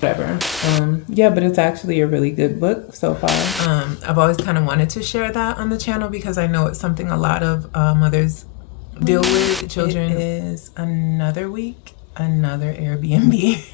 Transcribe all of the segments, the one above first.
whatever. Yeah, but it's actually a really good book so far. I've always kind of wanted to share that on the channel because I know it's something a lot of mothers deal with. Children. It is another week, another Airbnb.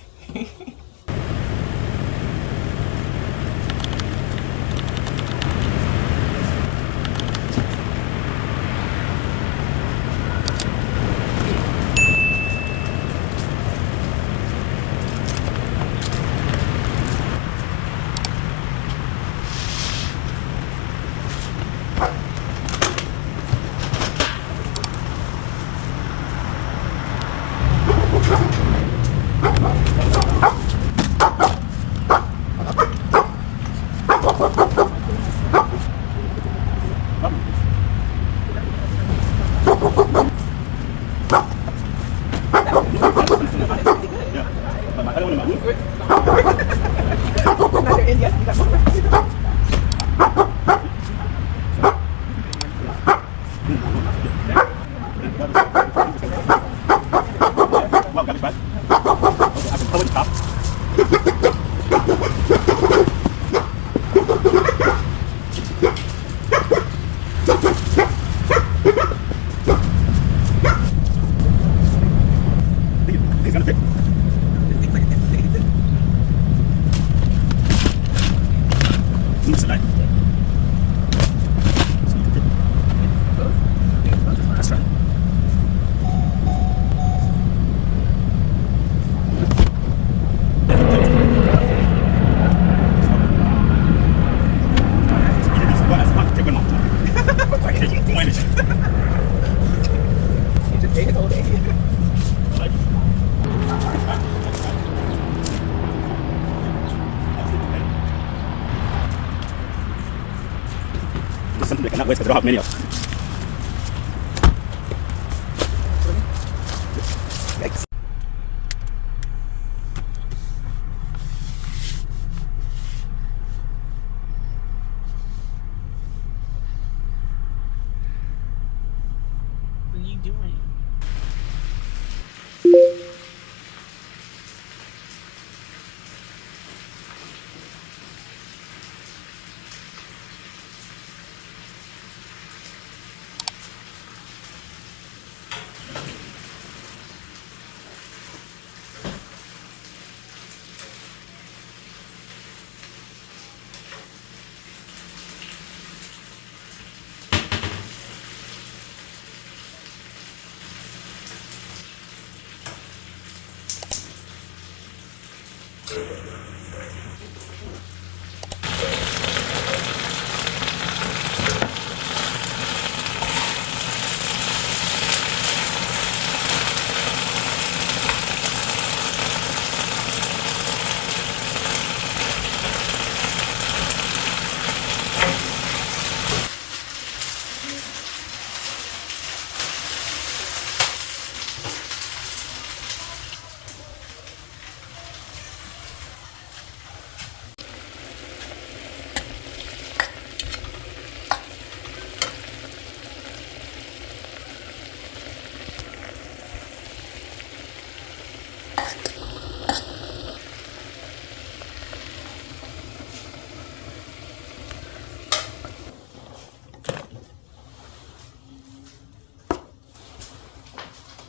It's something they cannot waste because they don't have many of. Yikes. What are you doing?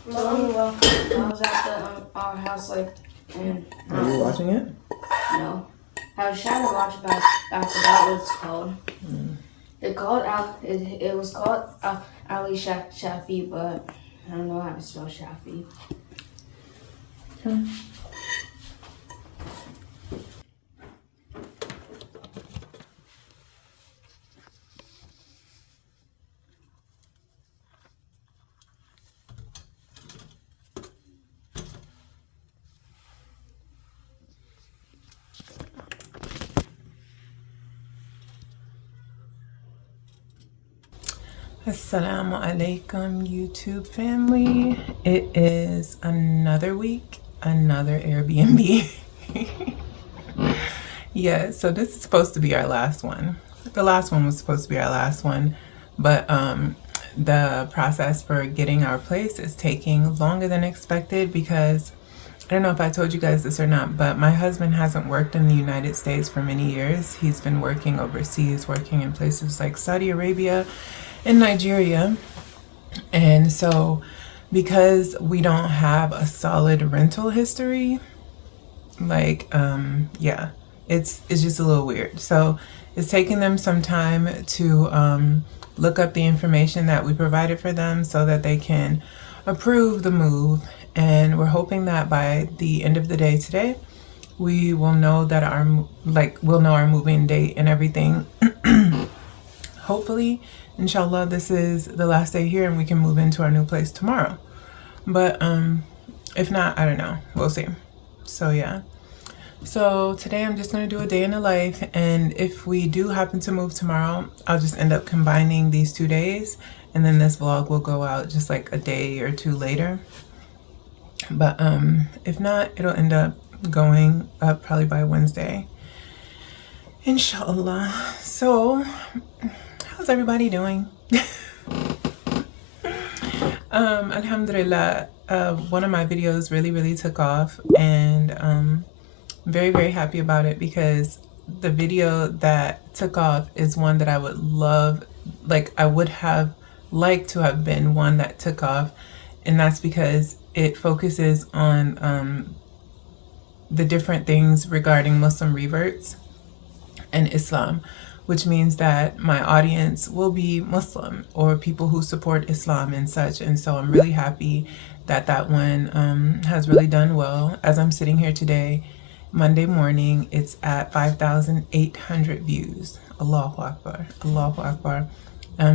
Well, I was at our house and Are you watching it? no, I was trying to watch about I forgot what it's called. It was called Ali Shafi, but I don't know how to spell Shafi. Okay. Assalamu alaikum, YouTube family. It is another week, another Airbnb. Yeah, so this is supposed to be our last one. The last one was supposed to be our last one, but the process for getting our place is taking longer than expected because I don't know if I told you guys this or not, but my husband hasn't worked in the United States for many years. He's been working overseas, working in places like Saudi Arabia and Nigeria. And so because we don't have a solid rental history, like, yeah, it's just a little weird. So it's taking them some time to look up the information that we provided for them so that they can approve the move. And we're hoping that by the end of the day today, we will know that we'll know our moving date and everything. Hopefully, inshallah, this is the last day here and we can move into our new place tomorrow. But if not, I don't know. We'll see. So yeah. So today I'm just going to do a day in the life, and if we do happen to move tomorrow, I'll just end up combining these 2 days, and then this vlog will go out just like a day or two later. But if not, it'll end up going up probably by Wednesday, inshallah. So how's everybody doing? Alhamdulillah, one of my videos really took off, and I'm very happy about it, because the video that took off is one that I would love, like I would have liked to have been one that took off, and that's because it focuses on the different things regarding Muslim reverts and Islam, which means that my audience will be Muslim or people who support Islam and such. And so I'm really happy that that one has really done well. As I'm sitting here today, Monday morning, it's at 5,800 views. Allahu Akbar, Allahu Akbar.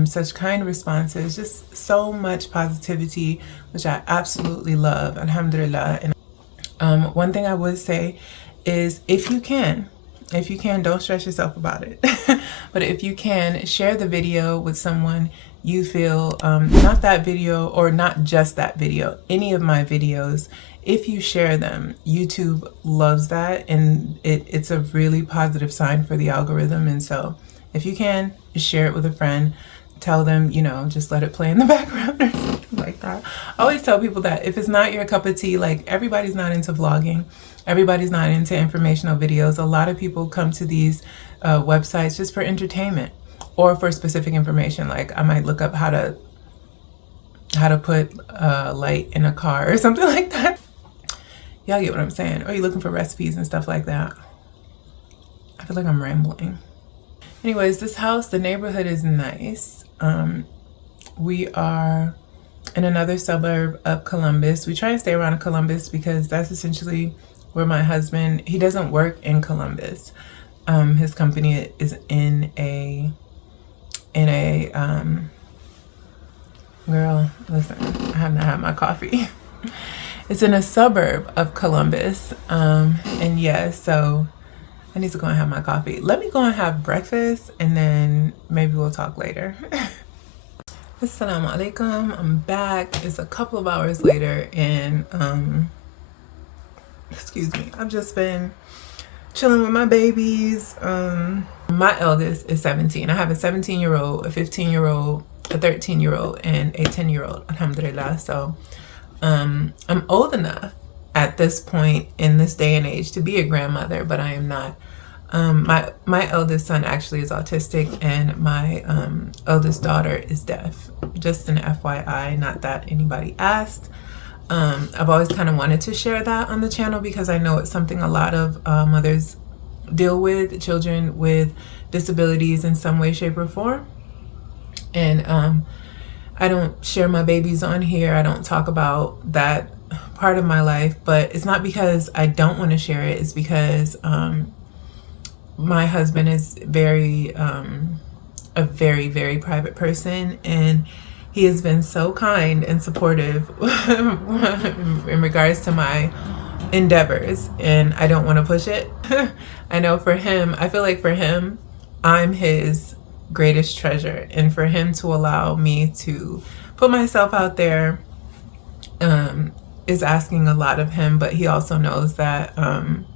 Such kind responses, just so much positivity, which I absolutely love, alhamdulillah. And one thing I would say is, if you can, don't stress yourself about it. But if you can, share the video with someone you feel, not that video, or not just that video, any of my videos. If you share them, YouTube loves that, and it's a really positive sign for the algorithm. And so if you can, share it with a friend. Tell them, you know, just let it play in the background or something like that. I always tell people that if it's not your cup of tea, like everybody's not into vlogging, everybody's not into informational videos. A lot of people come to these websites just for entertainment or for specific information. Like I might look up how to put a light in a car or something like that. Y'all get what I'm saying? Or you're looking for recipes and stuff like that. I feel like I'm rambling. Anyways, this house, the neighborhood is nice. We are in another suburb of Columbus. We try and stay around Columbus because that's essentially where my husband, he doesn't work in Columbus. His company is in a girl, listen, I have not had my coffee. It's in a suburb of Columbus. And yeah, so I need to go and have my coffee. Let me go and have breakfast, and then maybe we'll talk later. Assalamu alaikum. I'm back. It's a couple of hours later, and excuse me, I've just been chilling with my babies. My eldest is 17. I have a 17-year-old, a 15-year-old, a 13-year-old, and a 10-year-old, alhamdulillah. So I'm old enough at this point in this day and age to be a grandmother, but I am not. My eldest son actually is autistic, and my eldest daughter is deaf. Just an FYI, not that anybody asked. I've always kind of wanted to share that on the channel because I know it's something a lot of mothers deal with, children with disabilities in some way, shape, or form. And I don't share my babies on here. I don't talk about that part of my life, but it's not because I don't want to share it. It's because my husband is a very private person, and he has been so kind and supportive in regards to my endeavors, and I don't want to push it. I know for him, I feel like for him, I'm his greatest treasure, and for him to allow me to put myself out there is asking a lot of him, but he also knows that I'm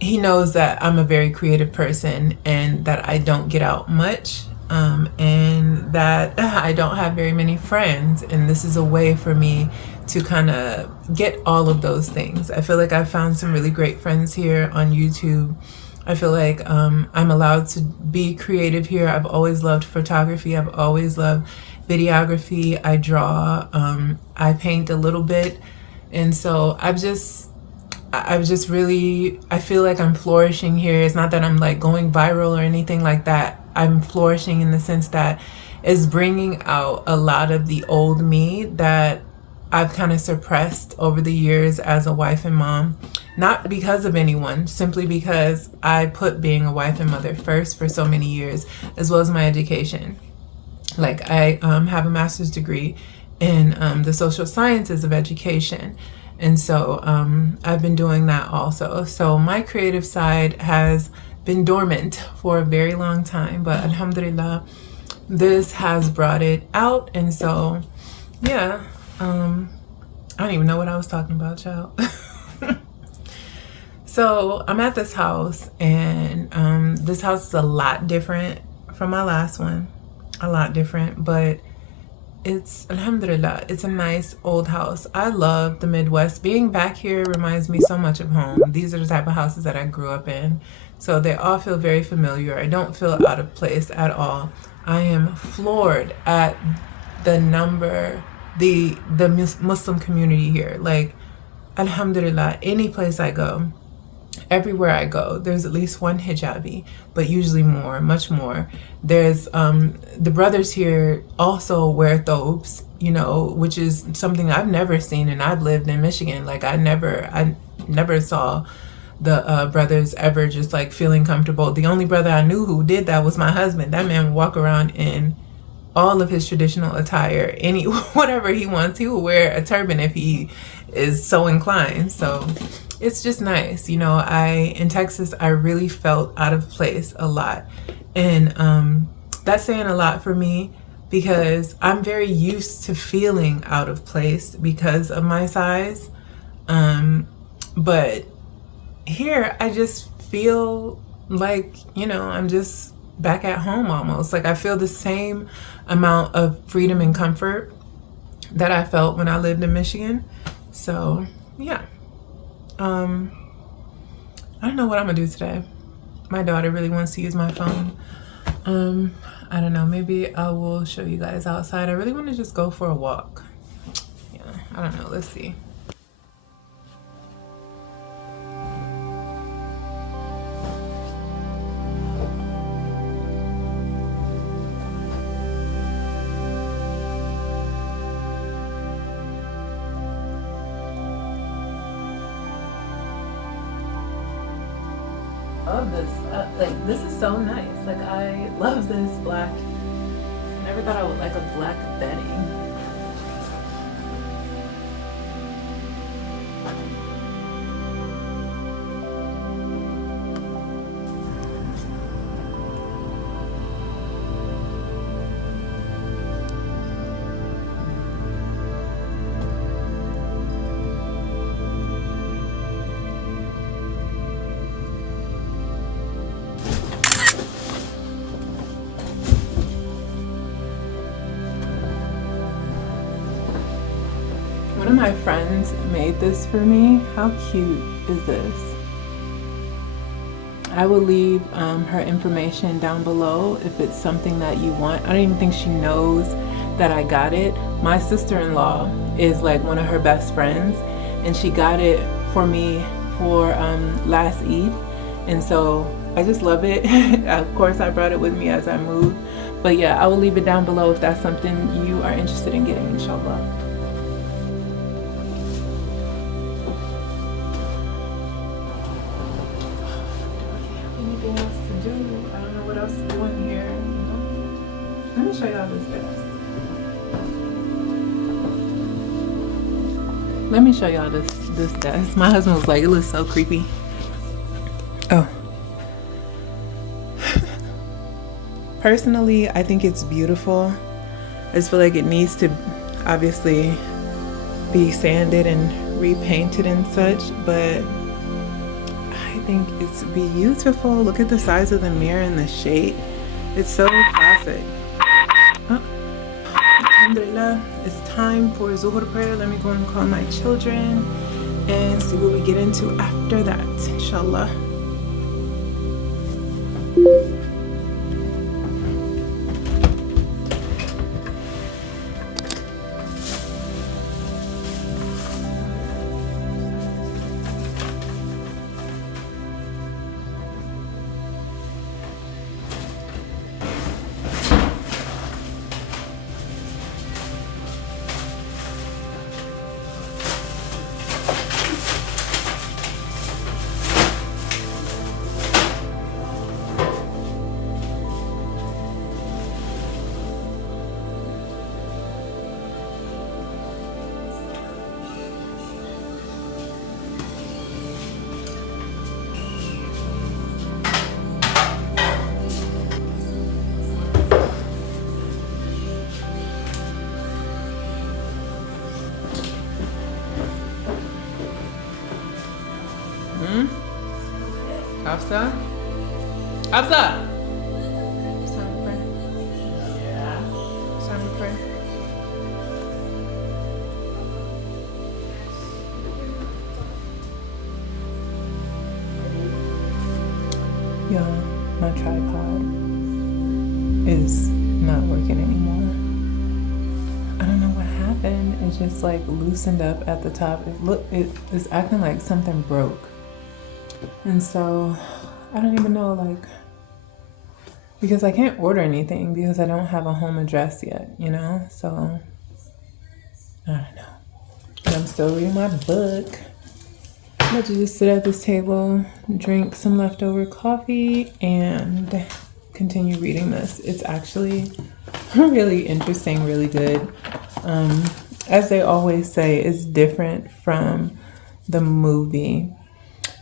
a very creative person and that I don't get out much. and that I don't have very many friends, and this is a way for me to kind of get all of those things. I feel like I found some really great friends here on YouTube. I feel like I'm allowed to be creative here. I've always loved photography. I've always loved videography. I draw. I paint a little bit. And so I've just really, I feel like I'm flourishing here. It's not that I'm like going viral or anything like that. I'm flourishing in the sense that it's bringing out a lot of the old me that I've kind of suppressed over the years as a wife and mom. Not because of anyone, simply because I put being a wife and mother first for so many years, as well as my education. Like I have a master's degree in the social sciences of education. And so I've been doing that also. So my creative side has been dormant for a very long time, but alhamdulillah, this has brought it out. And so, yeah, I don't even know what I was talking about, child. So I'm at this house, and this house is a lot different from my last one, a lot different, but it's, alhamdulillah, it's a nice old house. I love the Midwest. Being back here reminds me so much of home. These are the type of houses that I grew up in. So they all feel very familiar. I don't feel out of place at all. I am floored at the number, the Muslim community here. Like, alhamdulillah, any place I go, everywhere I go, there's at least one hijabi, but usually more, much more. There's the brothers here also wear thobes, you know, which is something I've never seen, and I've lived in Michigan. Like I never saw the brothers ever just like feeling comfortable. The only brother I knew who did that was my husband. That man would walk around in all of his traditional attire, whatever he wants. He will wear a turban if he is so inclined. So it's just nice. You know, in Texas, I really felt out of place a lot. And that's saying a lot for me, because I'm very used to feeling out of place because of my size. But here, I just feel like, you know, I'm just back at home almost. Like I feel the same amount of freedom and comfort that I felt when I lived in Michigan. So yeah, I don't know what I'm gonna do today. My daughter really wants to use my phone. I don't know, maybe I will show you guys outside. I really want to just go for a walk. Yeah, I don't know, let's see. Love this. Like this is so nice. Like I love this black. Never thought I would like a black bedding. One of my friends made this for me. How cute is this? I will leave her information down below if it's something that you want. I don't even think she knows that I got it. My sister-in-law is like one of her best friends, and she got it for me for last Eid, and so I just love it. Of course, I brought it with me as I moved, but yeah, I will leave it down below if that's something you are interested in getting, inshallah. Let me show y'all this desk. Let me show y'all this desk. My husband was like, it looks so creepy. Oh. Personally, I think it's beautiful. I just feel like it needs to obviously be sanded and repainted and such, but I think it's beautiful. Look at the size of the mirror and the shape. It's so classic. Oh, alhamdulillah. It's time for Zuhur prayer. Let me go and call my children and see what we get into after that, inshallah. Hafsa? Hafsa! It's time to pray. Yeah. It's time to pray. Y'all, my tripod is not working anymore. I don't know what happened. It just like loosened up at the top. It's acting like something broke. And so I don't even know, like, because I can't order anything because I don't have a home address yet, you know? So I don't know. But I'm still reading my book. I'm about to just sit at this table, drink some leftover coffee, and continue reading this. It's actually really interesting, really good. As they always say, it's different from the movie.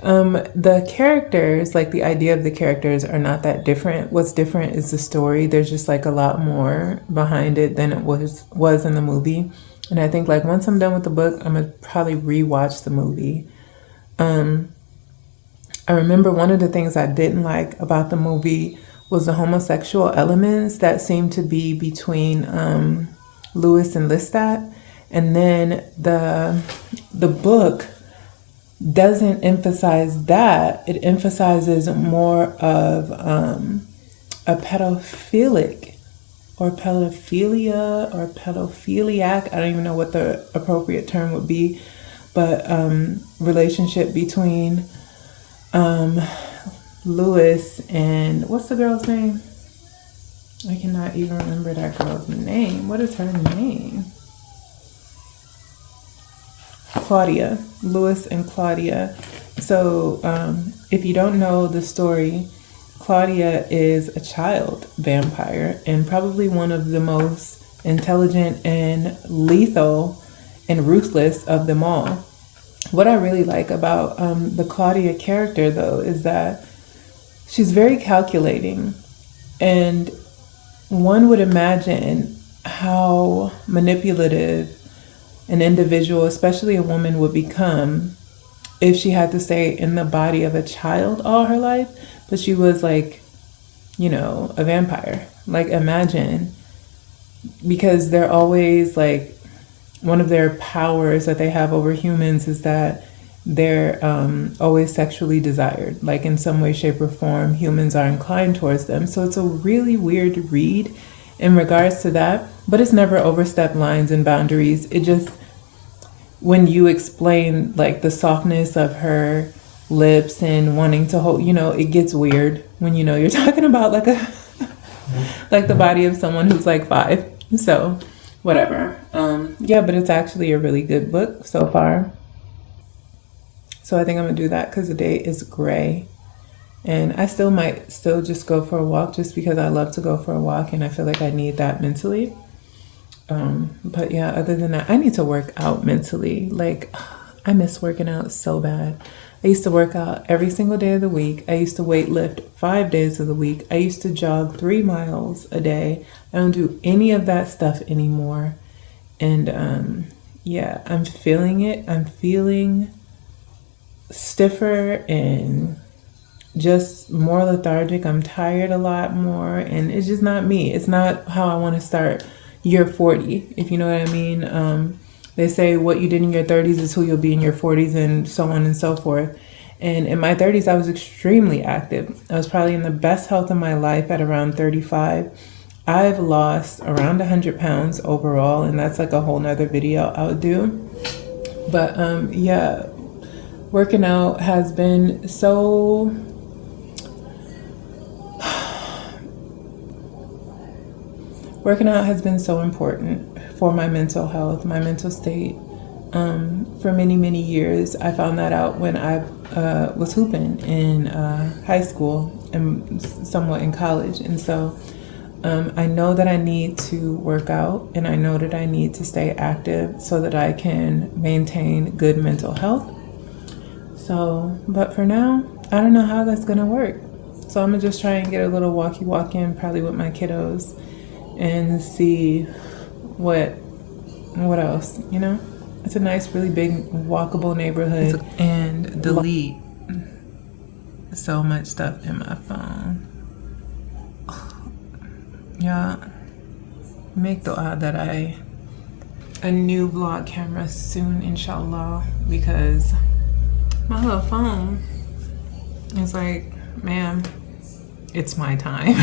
The characters, like the idea of the characters are not that different. What's different is the story. There's just like a lot more behind it than it was in the movie. And I think like once I'm done with the book, I'm gonna probably rewatch the movie. I remember one of the things I didn't like about the movie was the homosexual elements that seemed to be between Lewis and Lestat. And then the book doesn't emphasize that. It emphasizes more of a pedophilic or pedophilia or pedophiliac. I don't even know what the appropriate term would be, but relationship between Lewis and what's the girl's name? I cannot even remember that girl's name. What is her name? Claudia. Lewis and Claudia. So if you don't know the story, Claudia is a child vampire and probably one of the most intelligent and lethal and ruthless of them all. What I really like about the Claudia character, though, is that she's very calculating, and one would imagine how manipulative an individual, especially a woman, would become if she had to stay in the body of a child all her life, but she was like, you know, a vampire. Like, imagine, because they're always like, one of their powers that they have over humans is that they're always sexually desired. Like in some way, shape, or form, humans are inclined towards them. So it's a really weird read in regards to that, but it's never overstepped lines and boundaries. It just, when you explain like the softness of her lips and wanting to hold, you know, it gets weird when you know you're talking about like a like the body of someone who's like 5. So whatever. Yeah, but it's actually a really good book so far. So I think I'm gonna do that because the day is gray. And I still might just go for a walk just because I love to go for a walk and I feel like I need that mentally. But yeah, other than that, I need to work out mentally. Like, I miss working out so bad. I used to work out every single day of the week. I used to weight lift 5 days of the week. I used to jog 3 miles a day. I don't do any of that stuff anymore. And yeah, I'm feeling it. I'm feeling stiffer and just more lethargic. I'm tired a lot more, and it's just not me. It's not how I want to start year 40, if you know what I mean. They say what you did in your 30s is who you'll be in your 40s, and so on and so forth. And in my 30s, I was extremely active. I was probably in the best health of my life at around 35. I've lost around 100 pounds overall, and that's like a whole nother video I'll do. But yeah, working out has been so important for my mental health, my mental state. For many, many years, I found that out when I was hooping in high school and somewhat in college. And so I know that I need to work out, and I know that I need to stay active so that I can maintain good mental health. So, but for now, I don't know how that's gonna work. So I'm gonna just try and get a little walk in, probably with my kiddos, and see what else, you know? It's a nice, really big, walkable neighborhood. And delete so much stuff in my phone. Yeah, make dua that a new vlog camera soon, inshallah, because my little phone is like, ma'am, it's my time.